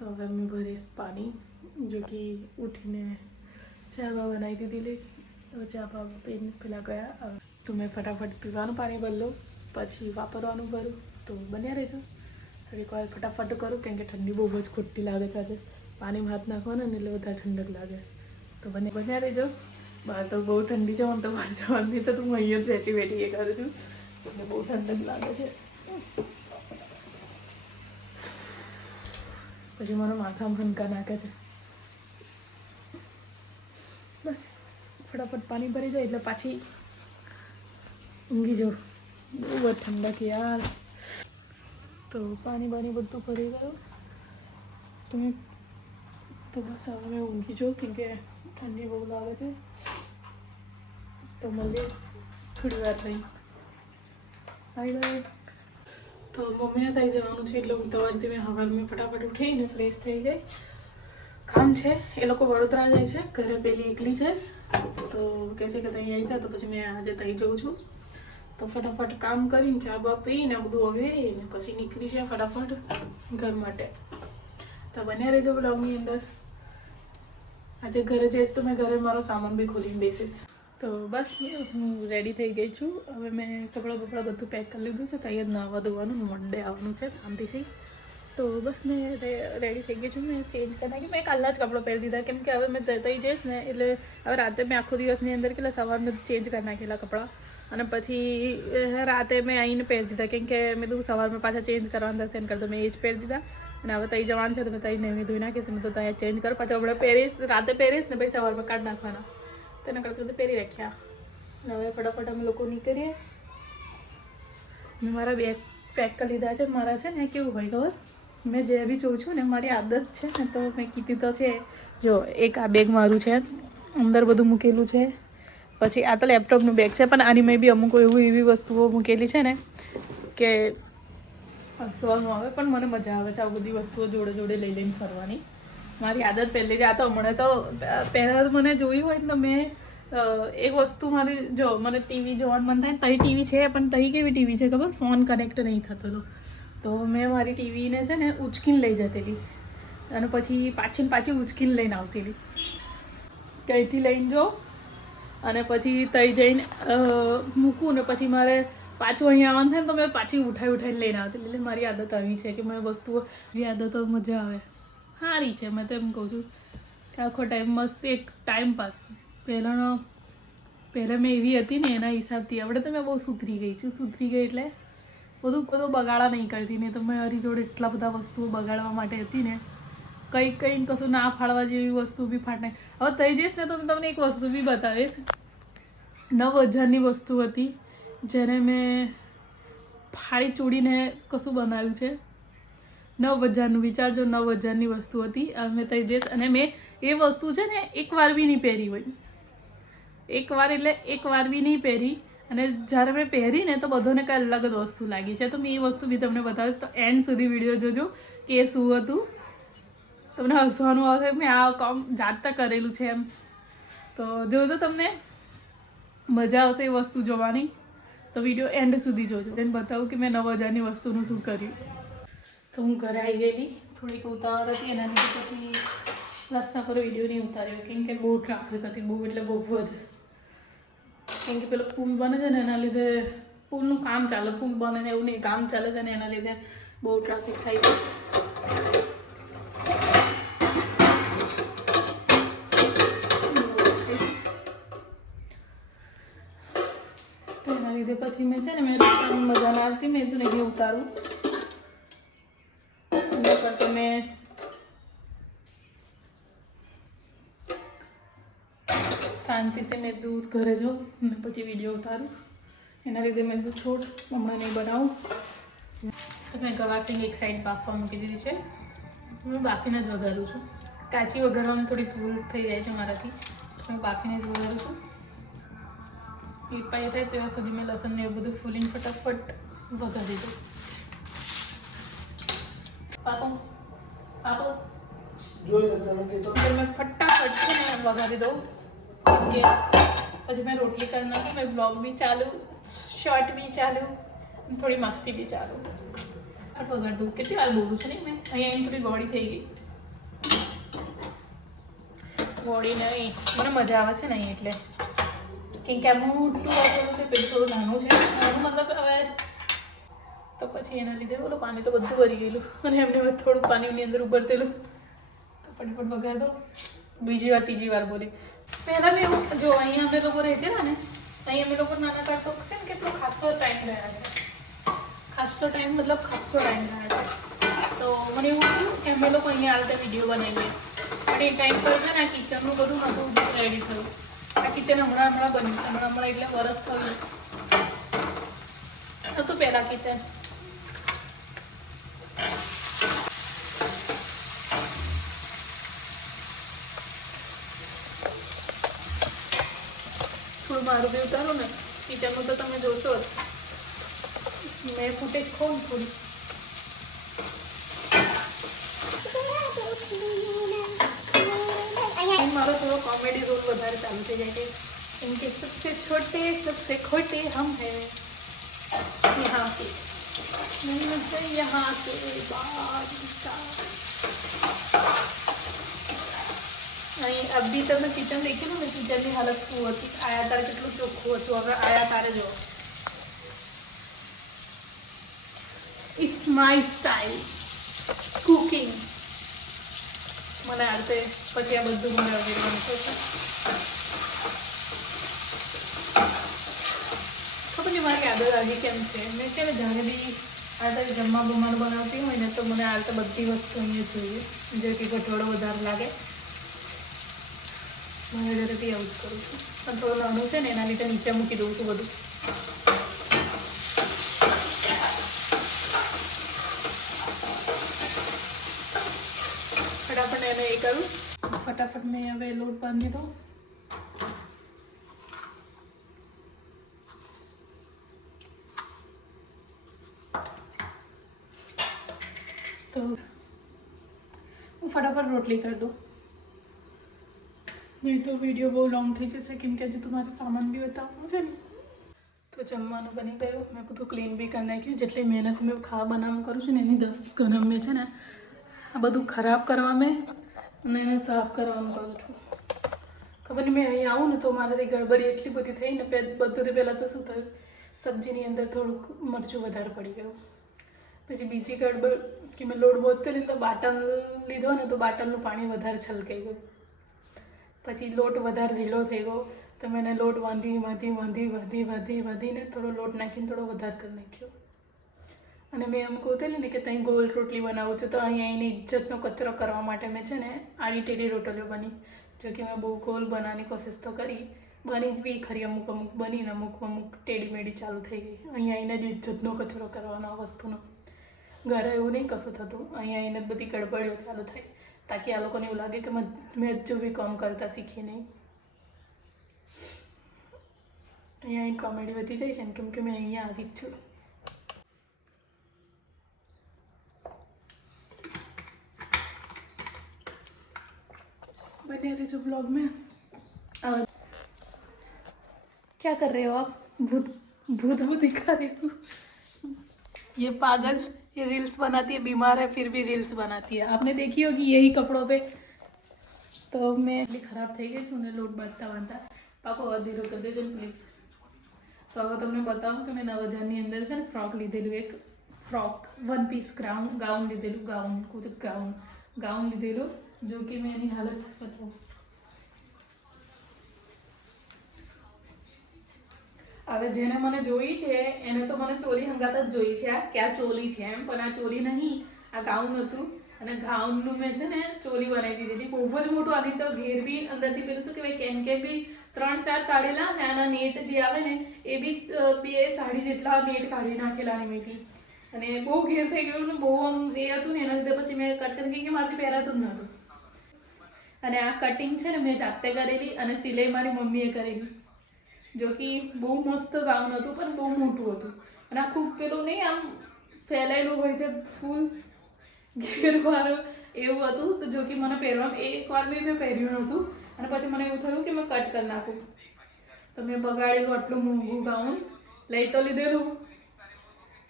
तो હવે मैं भरीश पानी जो कि उठीने चा बनाई दीधी तो चा पीने पेला गया तो मैं फटाफट पीवा पानी भर लो पछी वापरवा भरूँ तो बन्या रहीजो एक बार फटाफट करूँ केम के ठंडी बहुत खोटी लगे आज पानी में हाथ नाखो ने एटले वधारे ठंडक लगे तो बन्या रहीजो बहार तो बहुत ठंडी है हम तो बहार जवानी तो हूँ अँ बैठी बैठी ये करूँ छूँ એટલે बहुत ठंडक लगे છે પછી મને માથામાં હંકા નાખે છે બસ ફટાફટ પાણી ભરી જાય એટલે પાછી ઊંઘી જાઉં બહુ ઠંડક યાર તો પાણી બાણી બધું ભરી ગયું તો બસ હવે મેં ઊંઘી જાઉં કેમ કે ઠંડી બહુ લાગે છે તો મળીએ થોડી વાર રહી બાય બાય तो मम्मी ने तई जवानुं छे એટલે ઉતાવળથી મેં હવારમાં ફટાફટ ઉઠીને ફ્રેશ થઈ ગઈ કામ છે એ લોકો વડોદરા જાય છે ઘરે પેલી એકલી છે તો કહે છે કે તઈ આવી જા તો પછી મેં આજે તઈ જઉં છું તો ફટાફટ કામ કરીને ચા બા પીને બધું અવેરીને પછી નીકળી છે ફટાફટ ઘર માટે તો બન્યા રહેજો બ્લોગની અંદર આજે ઘરે જઈશ તો મેં ઘરે મારો સામાન બી ખોલીને બેસીશ तो बस हूँ रेडी थी गई छूँ हमें मैं कपड़ा बपड़ा बधु पैक कर लीधुं छे तैयार नावा धोवानुं मंडे आववानुं छे शांति थी तो बस मैं रेडी थी गई छूँ मैं चेन्ज करना कि मैं कालना ज कपड़ा पहरी दीधा केम के हवे मैं तई जईश ने एटले हवे राते मैं आखो दिवसनी अंदर के सवार में चेन्ज कर नाखेला कपड़ा अने पछी राते मैं आईने पहरी दीधा केम के मैं तो सवार में पाछा चेन्ज करवाना थशे करता मैं एज पहरी दीधा अने हवे तई जवानुं छे तो मैं तई नहीं धोई नाखीश मैं तो तई चेन्ज कर पाछा हमणां पहेरीश राते पहेरीश ने पछी सवार में काढी नाखवाना तेना करता तो पहरी रख्या हवे फटाफट अमे लोग निकलीए मैं मारा बेग पैक कर लीधा है मारा है ने केवुं होय खबर मैं जे भी जोऊं छूं ने मारी आदत है ने तो मैं कीधी तो है जो एक आ बेग मारू है अंदर बधुं मूकेलुं है पछी आ तो लैपटॉपनुं बेग है पण आनी में बी अमुक एवी वस्तुओ मूकेली है ने के हसवानुं आवे पण मने मजा आवे छे आ बधी वस्तुओ जोड़े जोड़े लई लईने फरवानी मारी आदत पहले ज आ तो हमणे तो पहला मैंने जोई होय तो मैं एक वस्तु मारी जो मैंने टीवी जोवानुं मन थाय तई टीवी है पण तई केवी टीवी है खबर फोन कनेक्ट नहीं थतो तो मैं मारी टीवी ने छे ने उचकीने लई जतीली अने पछी पाછી उचकीने लईने आवतीली तईथी लईने जो अने पछी तई जईने मूकूं ने पछी मारे पाछुं अहींया आववानुं थाय तो मैं पाછી उठाई लईने आवतीली એટલે મારી આદત આવી છે કે मैं वस्तुओ एवी आदतो मजा आवे सारी है मैं तो एम कहूँ छूँ कि आखो टाइम मस्त एक टाइम पास पहले मैं एवी हती ने एना हिसाब थी हवे तो मैं बहुत सुधरी गई छूँ सुधरी गई एटले બધું બગાડા नहीं करती नहीं तो मैं हरी जोड़े एटला बधा वस्तुओ बगाड़वा माटे हती ने कई कशुं ना फाड़वा जेवी वस्तु बी फाट नाखी हवे तई जईश ने तो मैं तमने एक वस्तु बी बतावीश 9,000 वस्तु हती जेने मैं फाड़ी चूड़ीने कशुं बनाव्युं छे 9,000 विचार जो 9,000 वस्तु थी मैं तई जईश अने मैं ये वस्तु है ने एक वार भी नहीं पहरी होय एक वार एटले एक वार भी नहीं पहरी अने ज्यारे मैं पहरी ने तो बधोने कई अलग ज वस्तु लागी है तो मैं ये वस्तु भी तमने बतावीश तो एंड सुधी विडियो जोजो के शुं हतुं तमने हसवानुं आवशे मैं आ काम जाते करेलुं छे एम तो जोजो तमने मजा आवशे ए वस्तु जोवानी तो विडियो एंड सुधी जोजो तेने बतावुं कि मैं 9,000 वस्तुनुं शुं कर्युं तो हूँ घरे आई गई थोड़ी उतावळ थी एना लीधे पछी रस्ता पर विडियो नहीं उतार्यो केम के बहुत ट्राफिक थी बहुत एटले बहुत ज केम के पेलो पुल बने छे ने एना लीधे पुलनुं काम चाले पुल बने ने एवुं नहीं काम चाले छे ने एना लीधे बहुत ट्राफिक थाय छे तो एना लीधे पछी मैं छे ने मैं रस्तामां मजा ना आवती मैं तो नहीं उतारूं करते मैं शांति से मैं दूध घरे जो पछी विडियो उतारू एना लीधे मैं दूध छोड़ हमणां नहीं बनाऊँ तो मैं गवासीने एक साइड बाफवा मूकी दीधी छे मैं बाफीने ज वघारूं छूं काची वघारवामां थोड़ी भूल थई जाय छे माराथी तो मैं बाफीने ज वघारूं छूं पीपाई थाय ત્યાં સુધી मैं लसन ने બધું ફૂલીને फटाफट वघारी दઉં पापा तो मैं फटाफट से वघारी दूँ ओके પછી मैं रोटली करना तो मैं ब्लॉग भी चालू शॉर्ट भी चालू थोड़ी मस्ती भी चालू वघार दूँ કેટલી વાર બોલું છું નહીં मैं અહીંયા थोड़ी ગોળી થઈ ગઈ બોડી નહીં મને મજા આવે છે ને અહીં એટલે કેમ કે આ મોટું વાસણ છે પેલું થોડું નાનું છે નાનું મતલબ હવે તો પછી એના લીધે બોલો પાણી તો બધું ભરી ગયેલું અને એમને થોડું પાણીની અંદર ઉભરતેલું તો ફટાફટ વગાડ દો બીજી વાર ત્રીજી વાર બોલી પહેલાં બી એવું જો અહીંયા અમે લોકો રહેતા ને અહીં અમે લોકો નાના કાઢતો છે ને કેટલો ખાસો ટાઈમ રહ્યા છે ખાસો ટાઈમ મતલબ ખાસો ટાઈમ રહ્યા છે તો મને એવું થયું કે અમે લોકો અહીંયા આ રીતે વિડીયો બનાવીએ પણ એ ટાઈમ પર છે ને આ કિચનનું બધું નહોતું રેડી થયું આ કિચન હમણાં બન્યું હમણાં એટલે વરસ થયું હતું પહેલાં કિચન થોડું મારું બી ઉતારો ને કિચનનું તો તમે જોશો જ મેં ફૂટેજ ખોલ થોડી મારો થોડો कॉमेडी रोल વધારે ચાલુ થઈ જાય કે इनके सबसे छोटे सबसे खोटे हम हैं यहाँ के यहाँ के અહીં અભી તમે કિચન દેખ્યું ને કિચનની હાલત શું હતી આયા તારે કેટલું ચોખ્ખું હતું હવે આયા તારે જો ઇટ્સ માય સ્ટાઇલ કુકિંગ મને આ રીતે પછી આ બધું મને અવેરવાનું થશે ખબર નહીં મારી આદત આવી કેમ છે મેં છે ને જ્યારે બી આ રીતે જમવા બમવાનું બનાવતી હોય ને તો મને આ રીતે બધી વસ્તુ અહીંયા જોઈએ જે કે કઠોળો વધારે લાગે મારે ઘરેથી આવું જ કરું છું પણ થોડું નાનું છે ને એના લીધે નીચે મૂકી દઉં છું બધું ફટાફટ એને એ કરું ફટાફટ મેં હવે લોટ બાંધી દઉં તો હું ફટાફટ રોટલી કરી દઉં નહીં તો વિડીયો બહુ લોંગ થઈ જશે કેમ કે હજુ તમારે સામાન બી બતાવવાનું છે ને તો જમવાનું બની ગયું મેં બધું ક્લીન બી કરી નાખ્યું જેટલી મહેનત મેં ખાવા બનાવવાનું કરું છું ને એની 10 ગણમ મેં છે ને આ બધું ખરાબ કરવા મેં અને એને સાફ કરવાનું કરું છું ખબર નહીં મેં અહીં આવું ને તો મારાથી ગડબડી એટલી બધી થઈ ને બધુંથી પહેલાં તો શું થયું સબ્જીની અંદર થોડુંક મરચું વધારે પડી ગયું પછી બીજી ગડબડ કે મેં લોટ બોતેલી તો બાટલ લીધો ને તો બાટલનું પાણી વધારે છલકાઈ ગયું પછી લોટ વધારે ઢીલો થઈ ગયો તો મેં એને લોટ વધીને થોડો લોટ નાખીને થોડો વધારે કરી નાખ્યો અને મેં એમ કહું ને કે ત્યાં ગોળ રોટલી બનાવું છું તો અહીંયા એની ઇજ્જતનો કચરો કરવા માટે મેં છે ને આડી ટેડી રોટલીઓ બની જો કે મેં બહુ ગોલ બનાવવાની કોશિશ તો કરી બની જ બી ખરી અમુક બનીને અમુક ટેડી મેડી ચાલુ થઈ ગઈ અહીંયા આવીને જ ઇજ્જતનો કચરો કરવાનો આ વસ્તુનો ઘરે એવું નહીં કશું થતું અહીંયા આવીને જ બધી ગડબડીઓ ચાલુ થાય તાકી આ લોકોને એવું લાગે કે મેં જો બી કામ કરતા શીખી નહીં અહીંયા અહીં કોમેડી વધી જાય છે ને કેમ કે મેં અહીંયા આવી જ છું बने रहे जो ब्लॉग में क्या कर रहे हो आप भूत दिखा रहे हो ये पागल ये रील्स बनाती है बीमार है फिर भी रील्स बनाती है आपने देखी होगी यही कपड़ों पे तो मैं खराब થઈ ગઈ છું ને લોટ બાંધતા પાકો અધીરો કરી દેજો પ્લીઝ તો હવે તમને બતાવું કે મેં 9000ની અંદર છે ને ફ્રોક લીધેલું એક ફ્રોક 1 પીસ ગાઉન લીધેલું ગાઉન લીધેલું जो कि मैं एनी हालत बताऊँ હવે જેને મને જોઈ છે એને તો મને ચોલી હંગાત જ જોઈ છે કે આ ચોલી છે એમ પણ આ ચોલી નહીં આ ગાઉન હતું અને ગાઉનનું મેં છે ને ચોલી બનાવી દીધેલી બહુ જ મોટું આની તો ઘેર બી અંદરથી પેલું શું કહેવાય કેનકે બી 3-4 કાઢેલા ને આના નેટ જે આવે ને એ બી 2 સાડી જેટલા નેટ કાઢી નાખેલા એમાંથી અને બહુ ઘેર થઈ ગયું ને બહુ આમ એ હતું ને એના લીધે પછી મેં કટ કરી કે મારાથી પહેરાતું જ નહોતું અને આ કટિંગ છે ને મેં જાતે કરેલી અને સિલાઈ મારી મમ્મીએ કરેલી જો કે બહુ મસ્ત ગાઉન હતું પણ બહુ મોટું હતું અને આ ખૂબ પેલું નહીં આમ ફેલાયેલું હોય છે ફૂલ ઘેરવાળું એવું હતું તો જો કે મને પહેરવામાં એકવાર બી મેં પહેર્યું નહોતું અને પછી મને એવું થયું કે મેં કટ કરી નાખું તો મેં બગાડેલું આટલું મોંઘું ગાઉન લઈ તો લીધેલું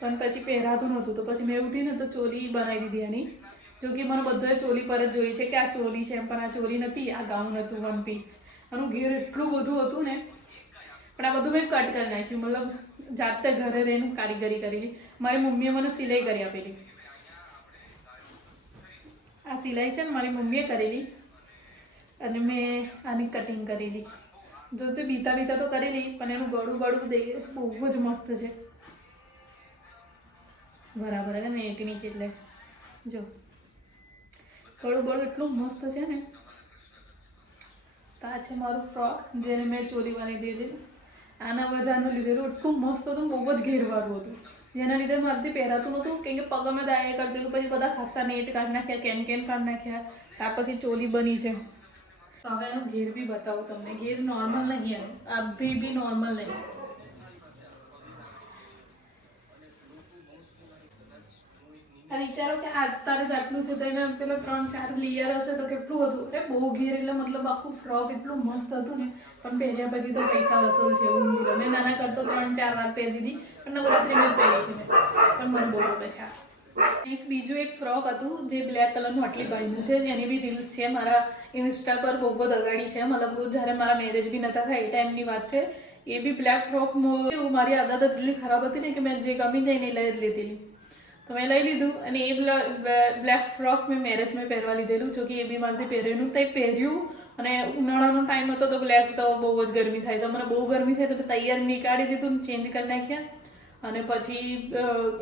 પણ પછી પહેરાતું નહોતું તો પછી મેં ઉઠીને તો ચોલી બનાવી દીધી એની જો કે મને બધાએ ચોલી પર જ જોઈ છે કે આ ચોલી છે, પણ આ ચોલી નથી, આ ગાઉન હતું વન પીસ. આનું ઘેર એટલું બધું હતું ને, પણ આ બધું મેં કટ કરી નાખ્યું, મતલબ જાતે ઘરે રહીને કારીગરી કરેલી. મારી મમ્મીએ મને સિલાઈ કરી આપેલી. આ સિલાઈ છે ને મારી મમ્મીએ કરેલી અને મેં આની કટિંગ કરેલી. જો તે બીતા બીતા તો કરેલી, પણ એનું ગળું બહુ જ મસ્ત છે. બરાબર હે ને એટીની એટલે જો ગળું એટલું મસ્ત છે ને. તો આ છે મારું ફ્રોક, જેને મેં ચોલી બનાવી દીધેલી. આના બધાનું લીધેલું એટલું મસ્ત હતું, બહુ જ ઘેરવાળું હતું, જેના લીધે મારાથી પહેરાતું નહોતું. કેમ કે પગમાં દાયા કરી દેલું, પછી બધા ખાસા નેટ કાઢી નાખ્યા, કેન કાઢી નાખ્યા. ત્યાર પછી ચોલી બની છે. તો હવે એનું ઘેર બી બતાવું તમને. ઘેર નોર્મલ નહીં, આ બી નોર્મલ નહીં. આ વિચારો કે તારે જ આટલું છે, તો એને પેલો 3-4 લેયર હશે તો કેટલું હતું. અરે બહુ ઘેર એટલે મતલબ આખું ફ્રોક એટલું મસ્ત હતું ને, પણ પહેર્યા પછી તો પૈસા વસૂલ છે એવું સમજી લો. મેં નાના કરતો 3-4 વાર પહેરી દીધી, પણ નવરાત્રી મેં પહેરી છે મેં, પણ મને બહુ ગમે છે. બીજું એક ફ્રોક હતું જે બ્લેક કલરનું આટલી બાયનું છે, એની બી રીલ્સ છે મારા ઇન્સ્ટા પર બહુ જ અગાડી છે. મતલબ જ્યારે મારા મેરેજ બી નહોતા થાય એ ટાઈમની વાત છે. એ બી બ્લેક ફ્રોક મારી આદત એટલી ખરાબ હતી ને કે મેં જે ગમી જાય ને લઈ જ લીધેલી. તો મેં લઈ લીધું અને એ બ્લેક ફ્રોક મેં મેરેજમાં પહેરવા લીધેલું. જો કે એ બી મારાથી પહેરેલું તે પહેર્યું, અને ઉનાળાનો ટાઈમ હતો તો બ્લેક તો બહુ જ ગરમી થાય, તો મને બહુ ગરમી થાય તો તૈયાર નીકાળી દીધું, ચેન્જ કરી નાખ્યા. અને પછી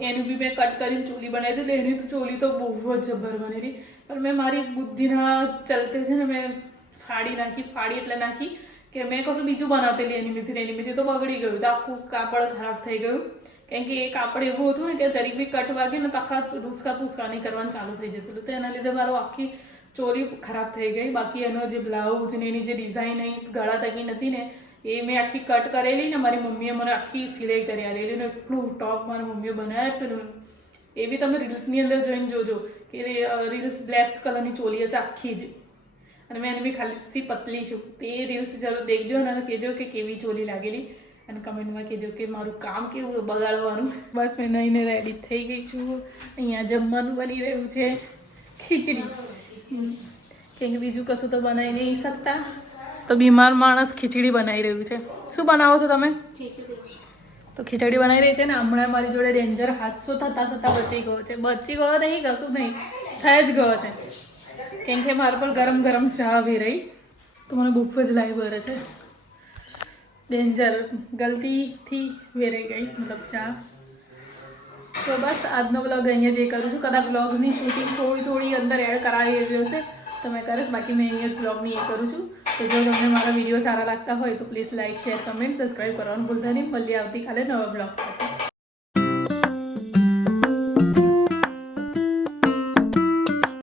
એનું બી મેં કટ કરીને ચોલી બનાવી દીધી. એની તો ચોલી તો બહુ જ જબર બનેલી, પણ મેં મારી બુદ્ધિના ચલતે છે ને મેં ફાડી એટલે નાખી કે મેં કશું બીજું બનાવતેલી એની તો બગડી ગયું, તો આખું કાપડ ખરાબ થઈ ગયું. કેમ કે એ કાપડ એવું હતું ને કે જરીક બી કટ વાગે ને તો આખા ડૂસકા પૂસકાની કરવાનું ચાલુ થઈ જતું હતું. તો એના લીધે મારું આખી ચોલી ખરાબ થઈ ગઈ. બાકી એનો જે બ્લાઉઝ ને એની જે ડિઝાઇન ગળા તકી નથી ને, એ મેં આખી કટ કરેલી ને મારી મમ્મીએ મને આખી સિલાઈ કરી આવેલી ને એટલું ટોપ મારી મમ્મીએ બનાવી આપેલું. એ બી તમે રીલ્સની અંદર જોઈને જોજો કે રીલ્સ બ્લેક કલરની ચોલી હશે આખી જ, અને મેં એની બી ખાલી પતલી છું. તે રીલ્સ જરૂર દેખજો અને કહેજો કે કેવી ચોલી લાગેલી, અને કમેન્ટમાં કહેજો કે મારું કામ કેવું બગાડવાનું. બસ મેં નહીને રેડી થઈ ગઈ છું. અહીંયા જમવાનું બની રહ્યું છે ખીચડી, કેમ કે બીજું કશું તો બનાવી નહીં શકતા. તો બીમાર માણસ ખીચડી બનાવી રહ્યું છે. શું બનાવો છો તમે? તો ખીચડી બનાવી રહી છે ને. હમણાં મારી જોડે ડેન્જર હાદસો થતા બચી ગયો નહીં, કશું નહીં થઈ જ ગયો છે. કેમ કે મારા પર ગરમ ગરમ ચા આવી રહી, તો મને બહુ જ લાઈ બરે છે. ડેન્જર ગલતીથી વેરાઈ ગઈ મતલબ ચા. તો બસ આજનો બ્લોગ અહીંયા જે કરું છું, કદાચ બ્લોગની શૂટિંગ થોડી અંદર એડ કરાવી એવી હશે તો મેં કરીશ. બાકી મેં અહીંયા બ્લોગની એ કરું છું. તો જો તમને મારા વિડીયો સારા લાગતા હોય તો please like, share, comment, subscribe કરવાનું ભૂલતા નહીં. મળીએ આવતીકાલે નવા બ્લોગ સાથે.